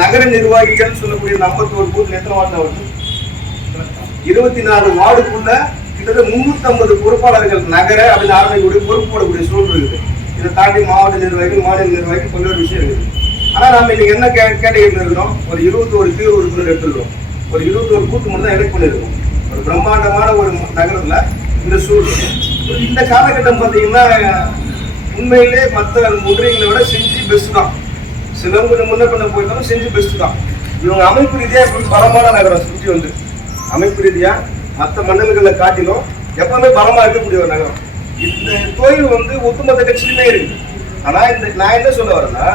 நகர நிர்வாகிகள் சொல்லக்கூடிய 51 பூத்துல எத்தனை வார்டு வருது? 24 வார்டுக்குள்ள கிட்டத்தட்ட 350 பொறுப்பாளர்கள் நகர அப்படின்னு ஆரம்பிக்கக்கூடிய பொறுப்பு போடக்கூடிய சூழல் இருக்குது. இதை தாண்டி மாவட்ட நிர்வாகிகள், மாநில நிர்வாகிகள் பல்வேறு விஷயம் இருக்குது. ஆனா நம்ம இன்னைக்கு என்ன கேட்டகரியில் இருக்கிறோம்? ஒரு 21 தீர்வு உறுப்பினர் எடுத்துருக்கோம். ஒரு 21 கூட்டு மட்டும் தான் எலெக்ட் பண்ணிருக்கோம். ஒரு பிரம்மாண்டமான ஒரு நகரத்துல இந்த சூழல். இந்த காலகட்டம் பார்த்தீங்கன்னா உண்மையிலே மற்ற ஒன்றியங்களை விட செஞ்சு பெஸ்ட் தான். சிலவங்க முன்ன பண்ண போயிருந்தாலும் செஞ்சு பெஸ்ட் தான். இவங்க அமைப்பு ரீதியா பலமான நகரம் சுற்றி வந்து அமைப்பு ரீதியா மற்ற மண்டலங்களை காட்டிலும் எப்பவுமே பலமா இருக்கக்கூடிய ஒரு நகரம். இந்த தொழில் வந்து ஒட்டுமொத்த கட்சியிலுமே இருக்கு. ஆனா இந்த நான் என்ன சொல்ல வரேன்னா,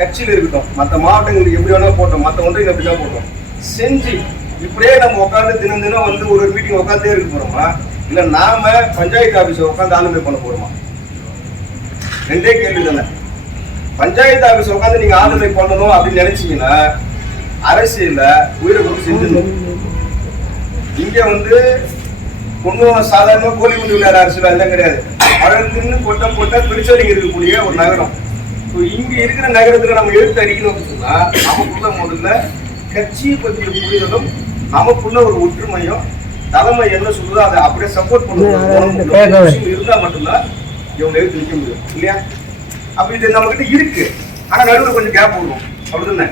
கட்சியில் இருக்கட்டும், மற்ற மாவட்டங்களுக்கு எப்படி வேணா போட்டோம், மற்ற ஒன்றியங்கள் எப்படிதான் போட்டோம், செஞ்சு இப்படியே நம்ம உட்காந்து தினம் தினம் வந்து ஒரு மீட்டிங் உட்காந்தே இருக்க போறோமா, இல்ல நாம பஞ்சாயத்து ஆபீஸ் உட்காந்து ஆளுமை பண்ண போறோமா? ரெண்டே கேள்வி தானே. பஞ்சாயத்து ஆபீஸ் உட்காந்து நீங்க ஆளுமை பண்ணணும் அப்படின்னு நினைச்சீங்கன்னா அரசியல்ல உயிரை கொடுத்து செஞ்சிடணும். இங்க வந்து ஒன்றும் சாதாரண கோழி குண்டு விளையாட அரசியல் அதெல்லாம் கிடையாது. அழகுன்னு கொட்டம் போட்ட பிரிச்சடிங்க இருக்கக்கூடிய ஒரு நகரம். இங்க இருக்கிற நகரத்துல நம்ம எழுத்து அடிக்கணும் அப்படின்னு சொன்னா நமக்குள்ள முதல்ல கட்சியை பற்றிய புரிதலும், நமக்குள்ள ஒரு ஒற்றுமையும், தலைமை என்ன சொல்றதோ அதை அப்படியே சப்போர்ட் பண்ணுவோம் இருந்தா மட்டும்தான் இவங்க எழுத்து நிற்க முடியும் இல்லையா? அப்படி நம்ம கிட்ட இருக்கு. ஆனா நடுவில் கொஞ்சம் கேப் விடுவோம் அப்படிதானே.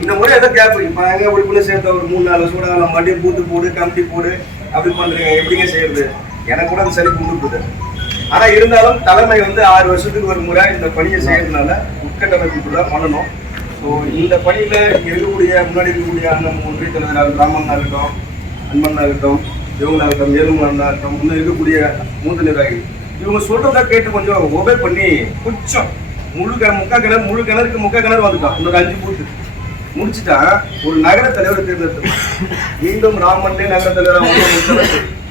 இந்த முறை ஏதோ கேப் இப்ப எங்க உறுப்பினர் சேர்த்த ஒரு 3-4 சூடாக மறுபடியும் பூத்து போடு, கமிட்டி போடு, அப்படி பண்றீங்க. எப்படிங்க செய்யறது? எனக்கு கூட அந்த சரி கொண்டு. ஆனா இருந்தாலும் தலைமை வந்து 6 வருஷத்துக்கு ஒரு முறை இந்த பணியை செய்யறதுனால உட்கட்டமைப்புக்குள்ள பண்ணணும். ஸோ இந்த பணியில இங்க இருக்கக்கூடிய முன்னாடி இருக்கக்கூடிய நம்ம ஒன்றிய தலைவர் ராமண்ணா இருக்கட்டும், அன்பண்ணா இருக்கட்டும், இவங்களாகட்டும், ஏழுமண்ணா இருக்கட்டும், முன்ன இருக்கக்கூடிய மூத்த நிர்வாகிகள் இவங்க சொல்றத கேட்டு கொஞ்சம் ஒபே பண்ணி கொஞ்சம் முழு கிணறு வந்துட்டோம். இன்னொரு 5 பூத்து முடிச்சுட்டா ஒரு நகர தலைவரை தேர்ந்தெடுத்து மீண்டும் ராமண்ணே நகர தலைவராக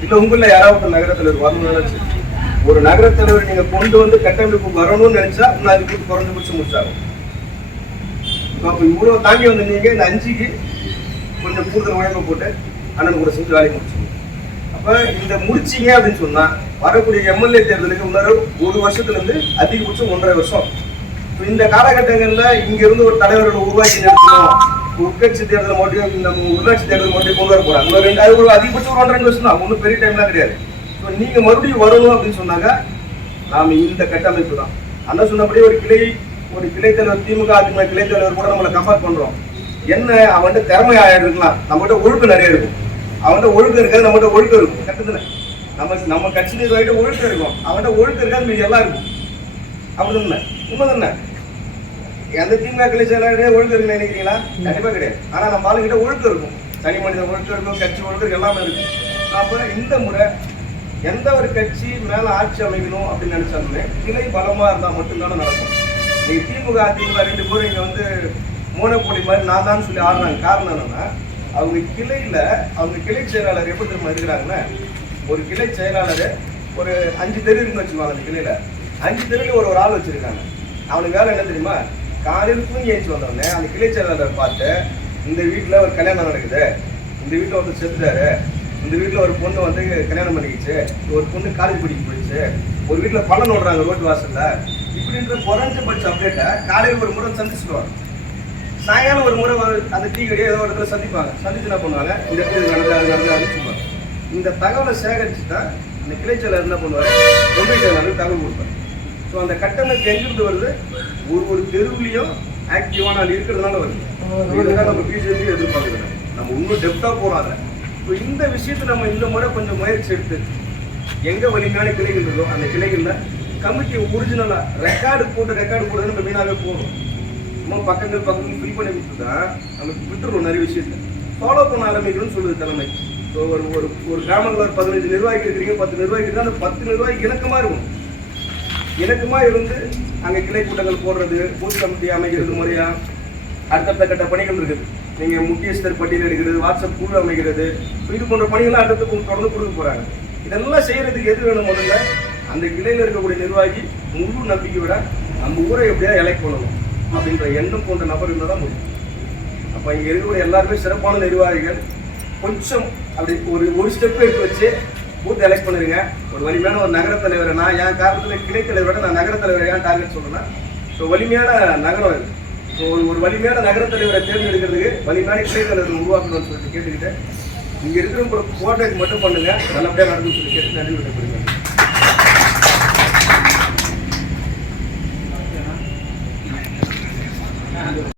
இல்ல உங்கள யாராவது நகர தலைவர் வரணும்னு நினைச்சு ஒரு நகர தலைவர் நீங்க கொண்டு வந்து கட்டமைப்பு வரணும்னு நினைச்சா இன்னும் 5 பூத்து குறைஞ்சபட்சம் முடிச்சாகும். அப்ப இவ்வளவு தாண்டி வந்து நீங்க இந்த 5க்கு கொஞ்சம் கூடுதல் உழைப்பை போட்டு அண்ணன் கூட செஞ்சு வேலையை முடிச்சுங்க. அப்ப இந்த முடிச்சிங்க அப்படின்னு சொன்னா வரக்கூடிய எம்எல்ஏ தேர்தலுக்கு முன்னாடி 1 வருஷத்துல இருந்து அதிகபட்சம் 1.5 வருஷம். இந்த காலகட்டங்கள்ல இங்க இருந்து ஒரு தலைவர்களை உருவாக்கி நிறுத்தணும். உட்கட்சி தேர்தல் மட்டும் நம்ம உள்ளாட்சி தேர்தல் மட்டும் கொண்டு வர போறாங்க. அதிகபட்சம் 1.5 வருஷம் தான், ஒன்றும் பெரிய டைம்லாம் கிடையாது. நீங்க மறுபடியும் வரணும் அப்படின்னு சொன்னாங்க நாம இந்த கட்டமைப்பு தான். அண்ணா சொன்னபடி ஒரு கிளை தலைவர், திமுக அதிமுக கிளை தலைவர் கூட நம்மளை கம்பேர் பண்றோம். என்ன அவன்கிட்ட திறமை இருக்கலாம், நம்மகிட்ட ஒழுக்கம் நிறைய இருக்கும். அவன்கிட்ட ஒழுக்கம் இருக்காது, நம்மகிட்ட ஒழுக்கம் இருக்கும். கட்டுதுன்னு நம்ம கட்சி நிர்வாகிட்ட ஒழுக்கம் இருக்கும், அவன்கிட்ட ஒழுக்கம் இருக்காது, மீது எல்லாம் இருக்கும். அப்படிதானே? உண்மை தானே? எந்த திமுக கிளை செயலாளர் ஒழுக்கம் இருக்குன்னு நினைக்கிறீங்களா? கண்டிப்பா கிடையாது. ஆனா நம்ம ஆளுங்கிட்ட ஒழுக்கம் இருக்கும், தனி மனித ஒழுக்கம் இருக்கும், கட்சி ஒழுக்கம் எல்லாமே இருக்கு. அப்ப இந்த முறை எந்த ஒரு கட்சி மேல ஆட்சி அமைக்கணும் அப்படின்னு நினைச்சாலுமே கிளை பலமா இருந்தா மட்டும்தானே நடக்கும். நீங்க திமுக அதிமுக 2 பேரும் இங்க வந்து மோனோபோலி மாதிரி நான் தான் சொல்லி ஆடுறாங்க. காரணம் என்னன்னா அவங்க கிளை செயலாளர் எப்படி தெரியுமா இருக்கிறாங்கன்னா, ஒரு கிளை செயலாளர் ஒரு 5 தெரு இருக்குன்னு வச்சுக்குவாங்க. அந்த கிளையில 5 தெருல ஒரு ஆள் வச்சிருக்காங்க. அவனுக்கு வேலை என்ன தெரியுமா? காலையில் தூங்கி ஏஞ்சி வந்தோடனே அந்த கிளை செயலாளர் பார்த்து இந்த வீட்டுல ஒரு கல்யாணம் நடக்குது, இந்த வீட்டுல ஒருத்தர் செத்துட்டாரு, இந்த வீட்டுல ஒரு பொண்ணு வந்து கல்யாணம் பண்ணிக்கிச்சு, ஒரு பொண்ணு காலேஜ் படிக்க போயிடுச்சு, ஒரு வீட்டுல பள்ளம் ஓடுறாங்க ரோட்டு வாசல்ல, இப்படின்ற குறைஞ்சபட்ச அப்டேட்டை காலையில் ஒரு முறை சந்திச்சுடுவாங்க. சாயங்காலம் ஒரு முறை அந்த டீ கடையை ஏதோ ஒரு இடத்துல சந்திப்பாங்க. சந்திச்சு என்ன பண்ணுவாங்க, இந்த இடத்துல நடந்தாங்க சொல்லுவாங்க. இந்த தகவலை சேகரிச்சுட்டா இந்த கிளை செயலாளர் என்ன பண்ணுவாரு, ஒன்றிய செயலாளருக்கு தகவல் கொடுப்பாரு. ஸோ அந்த கட்டமைப்பு எங்கிருந்து வருது? ஒரு தெருவுலையும் ஆக்டிவான அது இருக்கிறதுனால வருது. இதுதான் நம்ம பிஜேபி எதிர்பார்க்குறோம். நம்ம இன்னும் டெப்தா போறாங்க. இப்போ இந்த விஷயத்தை நம்ம இந்த முறை கொஞ்சம் முயற்சி எடுத்து எங்க வலிமையான கிளைகள் இருக்கோ அந்த கிளைகள்ல கமிட்டி ஒரிஜினலா ரெக்கார்டு போட்டு நம்ம மீனாவே போகணும். சும்மா பக்கங்கள் ஃபில் பண்ணி கொடுத்துட்டா நமக்கு விட்டுருவோம். நிறைய விஷயத்த ஃபாலோ பண்ண ஆரம்பிக்கணும்னு சொல்லுது தலைமை. ஸோ ஒரு கிராமத்தில் ஒரு 15 நிர்வாகி இருக்கிறீங்க, 10 நிர்வாகி இருந்தால் அந்த 10 நிர்வாகி இணக்கமா இருக்கும். இணக்கமா இருந்து அங்கே கிளை கூட்டங்கள் போடுறது, பூத் கமிட்டி அமைக்கிறது முறையா அடுத்தடுத்த கட்ட பணிகள் இருக்குது. நீங்க முக்கியஸ்தர் பட்டியல் எடுக்கிறது, வாட்ஸ்அப் குழு அமைக்கிறது, இது போன்ற பணிகள்லாம் அடுத்து தொடர்ந்து கொடுக்க போறாங்க. இதெல்லாம் செய்யறதுக்கு எது வேணும்? முதல்ல அந்த கிளையில இருக்கக்கூடிய நிர்வாகி முழு நம்பிக்கை விட நம்ம ஊரை எப்படியா எலெக்ட் பண்ணணும் அப்படின்ற எண்ணம் போன்ற நபர் இருந்தால் தான் முடியும். அப்ப இங்க இருக்கக்கூடிய எல்லாருமே சிறப்பான நிர்வாகிகள் கொஞ்சம் அப்படி ஒரு ஸ்டெப் எடுத்து வச்சு பூத் எலெக்ட் பண்ணிருங்க. ஒரு வலிமையான ஒரு நகர தலைவரை, நான் என் காரணத்துல கிளை தலைவரோட நான் நகர தலைவரை ஏன் டார்கெட் சொல்றேன்னா, ஸோ வலிமையான நகரம் இது. ஒரு வலிமையான நகர தலைவரை தேர்ந்தெடுக்கிறதுக்கு வலிமையான கிளை தலைவர் உருவாக்கணும்னு சொல்லிட்டு கேட்டுக்கிட்டேன். இங்க இருக்கிறவங்க கோட்டைக்கு மட்டும் பண்ணுங்க, நல்லபடியா நடக்கும்னு சொல்லி கேட்டு நன்றி விடப்படுங்க.